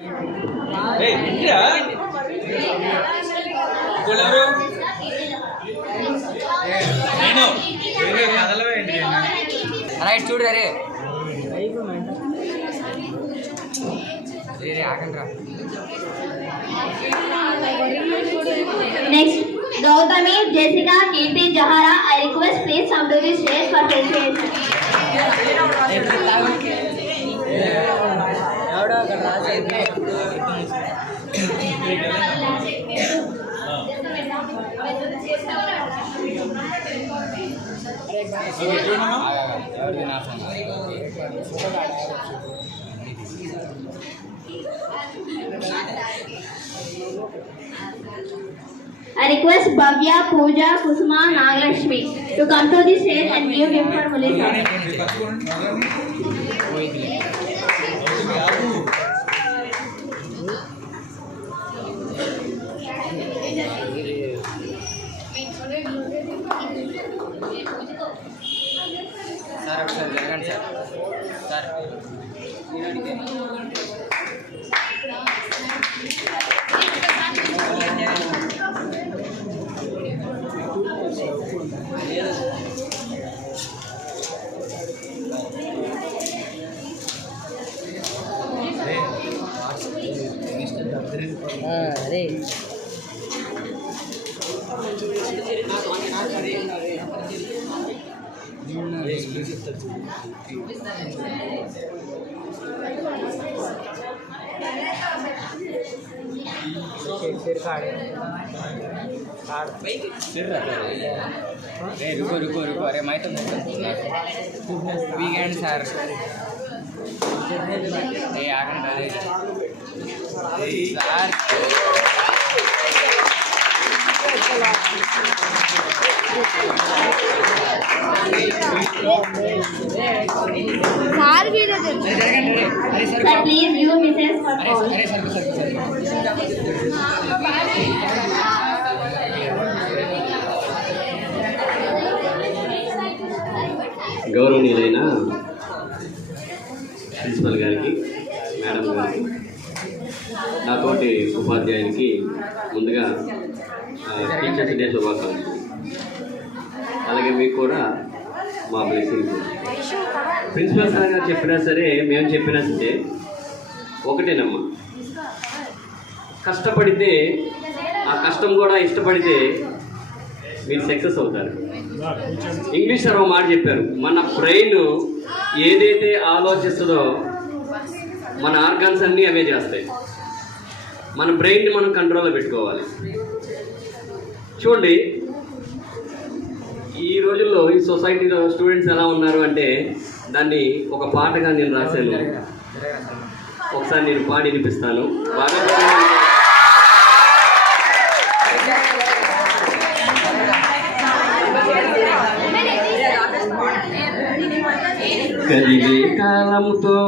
Right చూడు రే ఆగండ్రా. Next, Gautami, Jessica, Kirti, Jahara, I request please come to the stage for presentation. I request Bhavya, Pooja, Kusuma, Nagalakshmi to come to the stage and give gift for Melissa. Sir ఒకసారి జరగండి sir. అదే रुको अरे मैं तो weekend sir आगंడి sir Sir, please give Mrs. for call. గౌరవనీయులైన principal గారికి, మేడం గారికి, నాతోటి ఉపాధ్యాయునికి ముందుగా టీచర్స్ డే శుభాకాంక్షలు. అలాగే మీకు కూడా మా బ్లెస్సింగ్స్. ప్రిన్సిపల్ సార్ గారు చెప్పినా సరే, మేము చెప్పినా సరే ఒకటేనమ్మా, కష్టపడితే ఆ కష్టం కూడా ఇష్టపడితే మీరు సక్సెస్ అవుతారు. ఇంగ్లీష్ సార్ ఒక మాట చెప్పారు, మన బ్రెయిన్ ఏదైతే ఆలోచిస్తుందో మన ఆర్గాన్స్ అన్నీ అవే చేస్తాయి. మన బ్రెయిన్ని మనం కంట్రోల్లో పెట్టుకోవాలి. చూడండి, ఈ రోజుల్లో ఈ సొసైటీలో స్టూడెంట్స్ ఎలా ఉన్నారు అంటే దాన్ని ఒక పాటగా నేను రాశాను. ఒకసారి నేను పాడి వినిపిస్తాను. బాగా కదిలే కాలంతో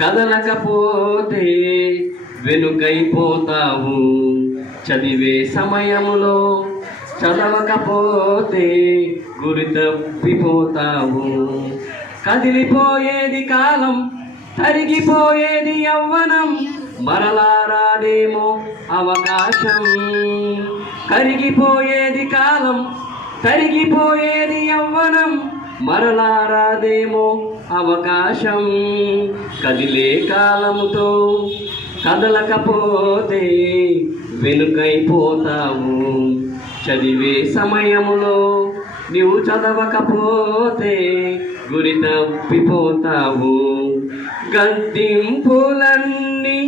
కదలకపోతే వెనుకైపోతావు, చదివే సమయంలో చదవకపోతే గురి తప్పిపోతావు. కదిలిపోయేది కాలం, తరిగిపోయేది యవ్వనం, మరలా రాదేమో అవకాశం. కరిగిపోయేది కాలం, తరిగిపోయేది యవ్వనం, మరలా రాదేమో అవకాశం. కదిలే కాలముతో కదలకపోతే వెనుకైపోతావు, చదివే సమయములో నీవు చదవకపోతే గురి తప్పిపోతావు. గద్దింపులన్నీ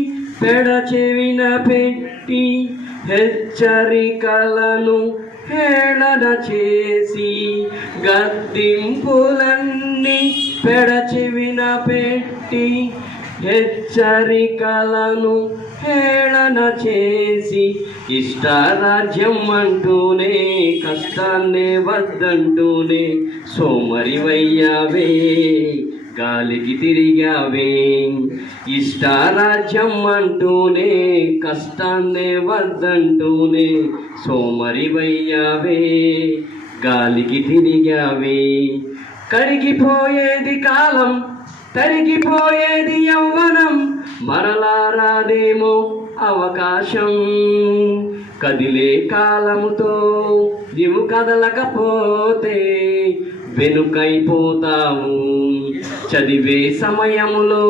పెడచెవిన పెట్టి హెచ్చరికలను హేళన చేసి, గద్దింపులన్నీ పెడచెవిన పెట్టి హెచ్చరికలను హేళన చేసి, ఇష్టారాజ్యం అంటూనే కష్టాన్నే వద్దంటూనే సోమరివయ్యావే, గాలికి తిరిగావే. ఇష్టారాజ్యం అంటూనే కష్టాన్నే వద్దంటూనే సోమరివయ్యావే, గాలికి తిరిగావే. కరిగిపోయేది కాలం, తరిగిపోయేది యవ్వనం మరలా రాదేమో అవకాశం. కదిలే కాలముతో నీవు కదలకపోతే వెనుకైపోతావు. చదివే సమయములో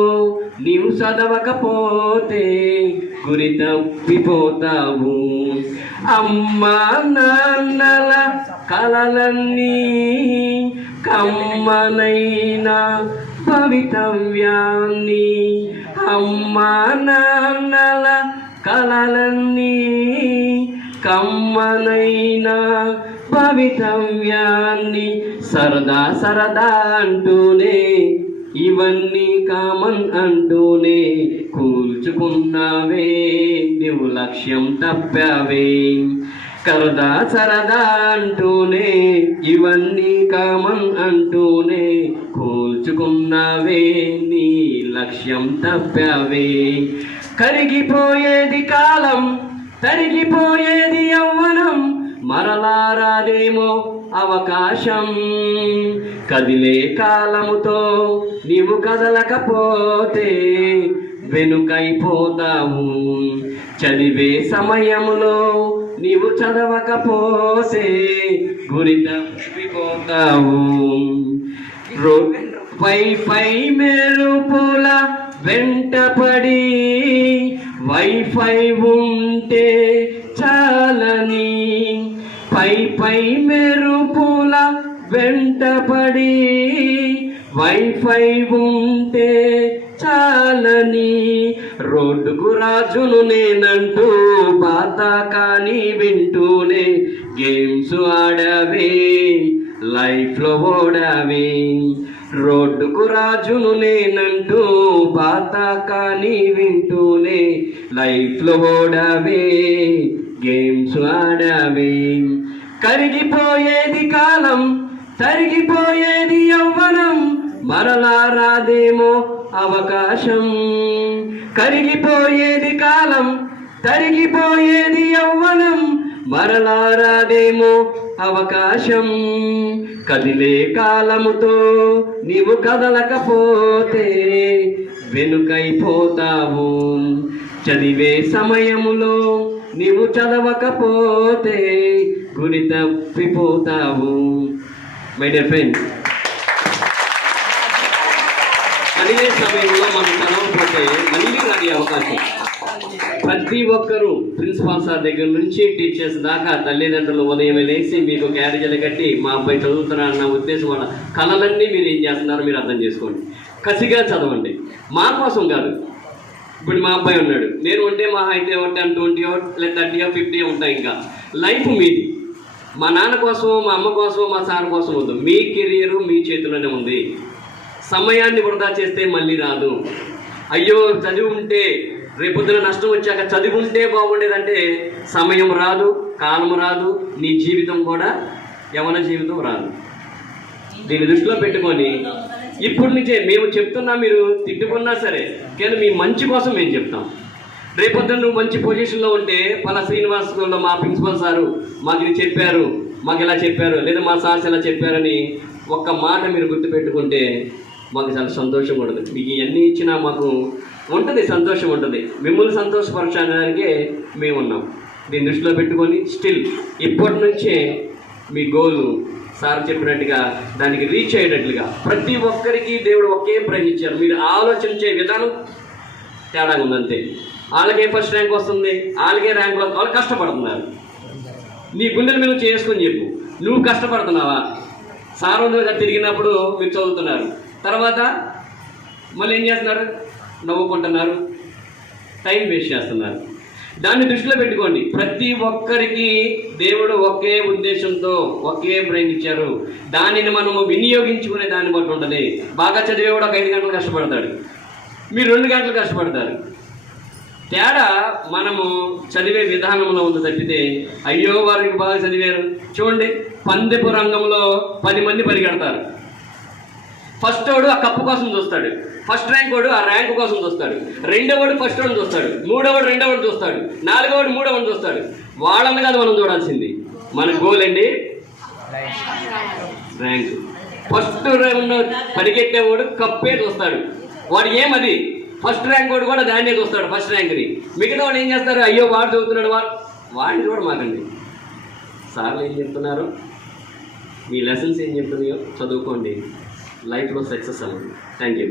నీవు చదవకపోతే గురి తప్పిపోతావు. అమ్మా నాన్నల కలలన్నీ కమ్మనైన భవితవ్యాన్ని. అమ్మా నాన్నల కలలన్నీ కమ్మనైన భవితవ్యాన్ని. సరదా సరదా అంటూనే ఇవన్నీ కామన్ అంటూనే కూల్చుకున్నావే నీవు లక్ష్యం తప్పావే. సరదా సరదా అంటూనే ఇవన్నీ కామన్ అంటూనే కూల్చుకున్నావే నీ లక్ష్యం తప్పావే. కరిగిపోయేది కాలం తరిగిపోయేది యవ్వనం మరలా రాదేమో అవకాశం. కదిలే కాలముతో నీవు కదలకపోతే వెనుకైపోతావు. చదివే సమయములో నీవు చదవకపోతే గురి తప్పిపోతావు. వైఫై మెరుపుల వెంటపడి వైఫై ఉంటే చాలని. పై మెరుపుల వెంటపడి వైఫై ఉంటే చాలని. రోడ్డుకు రాజును నేనంటూ పాత కానీ వింటూనే గేమ్స్ ఆడావే లైఫ్లో ఓడావే. రోడ్డుకు రాజును నేనంటూ పాత కానీ వింటూనే లైఫ్లో ఓడావే గేమ్స్ ఆడావే. కరిగిపోయేది కాలం తరిగిపోయేది యవ్వనం మరలా రాదేమో అవకాశం. కరిగిపోయేది కాలం తరిగిపోయేది యవ్వనం మరలా రాదేమో అవకాశం. కదిలే కాలముతో నీవు కదలకపోతే వెనుకైపోతావు. చదివే సమయములో నీవు చదవకపోతే గురి తప్పిపోతావు. మై డియర్ ఫ్రెండ్, చదివే సమయంలో మనం చదవకపోతే మళ్ళీ రాని అవకాశం. ప్రతి ఒక్కరూ ప్రిన్సిపాల్ సార్ దగ్గర నుంచి టీచర్స్ దాకా తల్లిదండ్రులు ఉదయం లేచి మీకు క్యారేజీలు కట్టి మా అబ్బాయి చదువుతున్నారన్న ఉద్దేశం వాళ్ళ కళలన్నీ మీరు ఏం చేస్తున్నారో మీరు అర్థం చేసుకోండి. కసిగా చదవండి, మా కోసం కాదు. ఇప్పుడు మా అబ్బాయి ఉన్నాడు, నేను ఉంటే మా అయితే 10, 20 లేదా 30, 50 ఉంటాయి. ఇంకా లైఫ్ మీది. మా నాన్న కోసం, మా అమ్మ కోసం, మా సార్ కోసం వద్దు. మీ కెరియర్ మీ చేతిలోనే ఉంది. సమయాన్ని వృధా చేస్తే మళ్ళీ రాదు. అయ్యో చదివి ఉంటే రేపొద్దున నష్టం వచ్చాక చదివి ఉంటే బాగుండేదంటే సమయం రాదు, కాలం రాదు, నీ జీవితం కూడా యవన జీవితం రాదు. దీన్ని దృష్టిలో పెట్టుకొని ఇప్పటి నుంచే మేము చెప్తున్నా, మీరు తిట్టుకున్నా సరే కానీ మీ మంచి కోసం మేము చెప్తాం. రేపొద్దున నువ్వు మంచి పొజిషన్లో ఉంటే పలా శ్రీనివాస్ స్కూల్లో మా ప్రిన్సిపల్ సారు మాకు ఇది చెప్పారు, మాకు ఇలా చెప్పారు, లేదా మా సార్స్ ఇలా చెప్పారని ఒక్క మాట మీరు గుర్తుపెట్టుకుంటే మాకు చాలా సంతోషం ఉంటుంది. మీకు ఇవన్నీ ఇచ్చినా మాకు ఉంటుంది, సంతోషం ఉంటుంది. మిమ్మల్ని సంతోషపరచడానికే మేము ఉన్నాం. దీన్ని దృష్టిలో పెట్టుకొని స్టిల్ ఇప్పటి నుంచే మీ గోల్ సార్ చెప్పినట్టుగా దానికి రీచ్ అయ్యేటట్లుగా ప్రతి ఒక్కరికి దేవుడు ఒకే ప్రైజ్ ఇచ్చారు. మీరు ఆలోచించే విధానం తేడాగా ఉందంతే. వాళ్ళకే ఫస్ట్ ర్యాంక్ వస్తుంది, వాళ్ళకే ర్యాంకులు, వాళ్ళు కష్టపడుతున్నారు. నీ గుండెల మీద చేసుకొని చెప్పు, నువ్వు కష్టపడుతున్నావా? సార్ దగ్గర తిరిగినప్పుడు మీరు చదువుతున్నారు, తర్వాత మళ్ళీ ఏం చేస్తున్నారు? నవ్వుకుంటున్నారు, టైం వేస్ట్ చేస్తున్నారు. దాన్ని దృష్టిలో పెట్టుకోండి. ప్రతి ఒక్కరికి దేవుడు ఒకే ఉద్దేశంతో ఒకే బ్రెయిన్ ఇచ్చారు. దానిని మనము వినియోగించుకునే దాన్ని బట్టి ఉంటుంది. బాగా చదివేవాడు ఒక 5 గంటలు కష్టపడతాడు, మీరు 2 గంటలు కష్టపడతారు. తేడా మనము చదివే విధానంలో ఉంది తప్పితే అయ్యో వారికి బాగా చదివారు. చూడండి, పందెపు రంగంలో 10 మంది పరిగెడతారు. ఫస్ట్ వాడు ఆ కప్పు కోసం చూస్తాడు, ఫస్ట్ ర్యాంక్ వాడు ఆ ర్యాంక్ కోసం చూస్తాడు, రెండోవాడు ఫస్ట్ వాడిని చూస్తాడు, మూడోవాడు రెండోవాడు చూస్తాడు, నాలుగోవాడు మూడోవాడిని చూస్తాడు. వాళ్ళని కాదు మనం చూడాల్సింది. మన గోల్ అండి ర్యాంక్. ఫస్ట్ రౌండ్ పరిగెట్టేవాడు కప్పే చూస్తాడు. వాడు ఏమది ఫస్ట్ ర్యాంక్ వాడు కూడా దాన్నే చూస్తాడు, ఫస్ట్ ర్యాంక్ని. మిగతా వాడు ఏం చేస్తారు, అయ్యో వాడు చదువుతున్నాడు, వాడిని చూడమాకండి. సార్లు ఏం చెప్తున్నారు, మీ లెసన్స్ ఏం చెప్తున్నాయో చదువుకోండి, లైఫ్లో సక్సెస్ అవ్వండి. Thank you.